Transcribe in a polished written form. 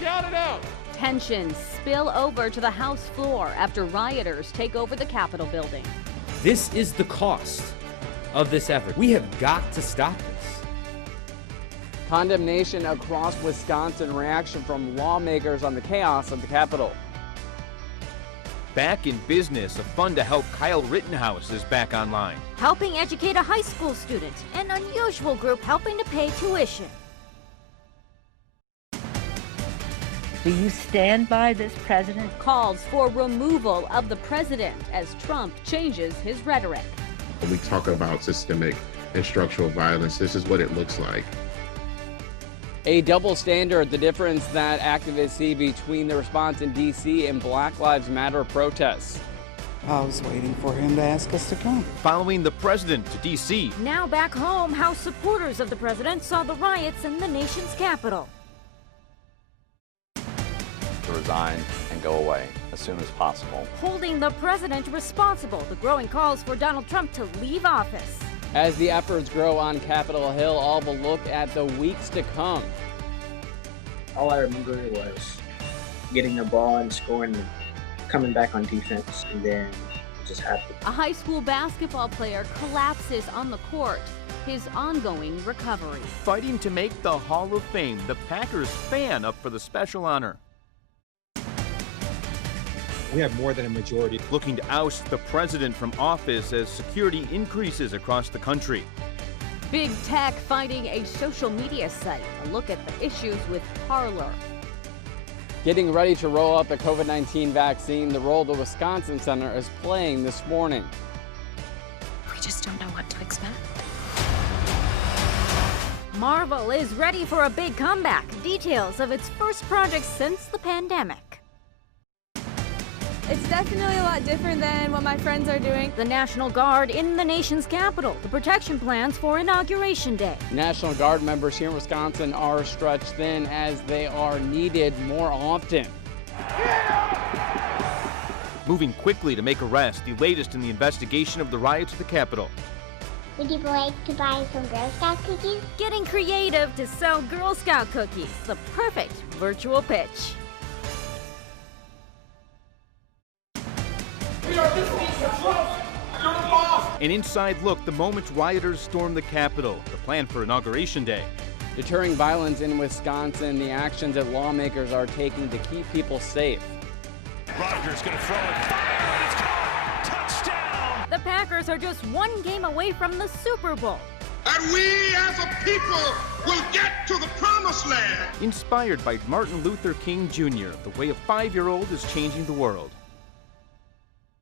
Shout it out. Tensions spill over to the House floor after rioters take over the Capitol building. This is the cost of this effort. We have got to stop this. Condemnation across Wisconsin, reaction from lawmakers on the chaos of the Capitol. Back in business, a fund to help Kyle Rittenhouse is back online. Helping educate a high school student, an unusual group helping to pay tuition. Do you stand by this president? Calls for removal of the president as Trump changes his rhetoric. When we talk about systemic and structural violence, this is what it looks like. A double standard, the difference that activists see between the response in D.C. and Black Lives Matter protests. I was waiting for him to ask us to come. Following the president to D.C. Now back home, how supporters of the president saw the riots in the nation's capital. To resign and go away as soon as possible. Holding the president responsible, the growing calls for Donald Trump to leave office. As the efforts grow on Capitol Hill, all but look at the weeks to come. All I remember was getting the ball and scoring and coming back on defense, and then it just happened. A high school basketball player collapses on the court. His ongoing recovery. Fighting to make the Hall of Fame, the Packers fan up for the special honor. We have more than a majority. Looking to oust the president from office as security increases across the country. Big tech fighting a social media site. A look at the issues with Parler. Getting ready to roll out the COVID-19 vaccine, the role the Wisconsin Center is playing this morning. We just don't know what to expect. Marvel is ready for a big comeback. Details of its first project since the pandemic. It's definitely a lot different than what my friends are doing. The National Guard in the nation's capital. The protection plans for Inauguration Day. National Guard members here in Wisconsin are stretched thin as they are needed more often. Moving quickly to make arrests, the latest in the investigation of the riots at the Capitol. Would you like to buy some Girl Scout cookies? Getting creative to sell Girl Scout cookies. The perfect virtual pitch. An inside look the moment rioters stormed the Capitol, the plan for Inauguration Day. Deterring violence in Wisconsin, the actions that lawmakers are taking to keep people safe. Rodgers going to throw it. Fire! It's caught! Touchdown! The Packers are just one game away from the Super Bowl. And we as a people will get to the promised land. Inspired by Martin Luther King Jr., the way a 5-year-old is changing the world.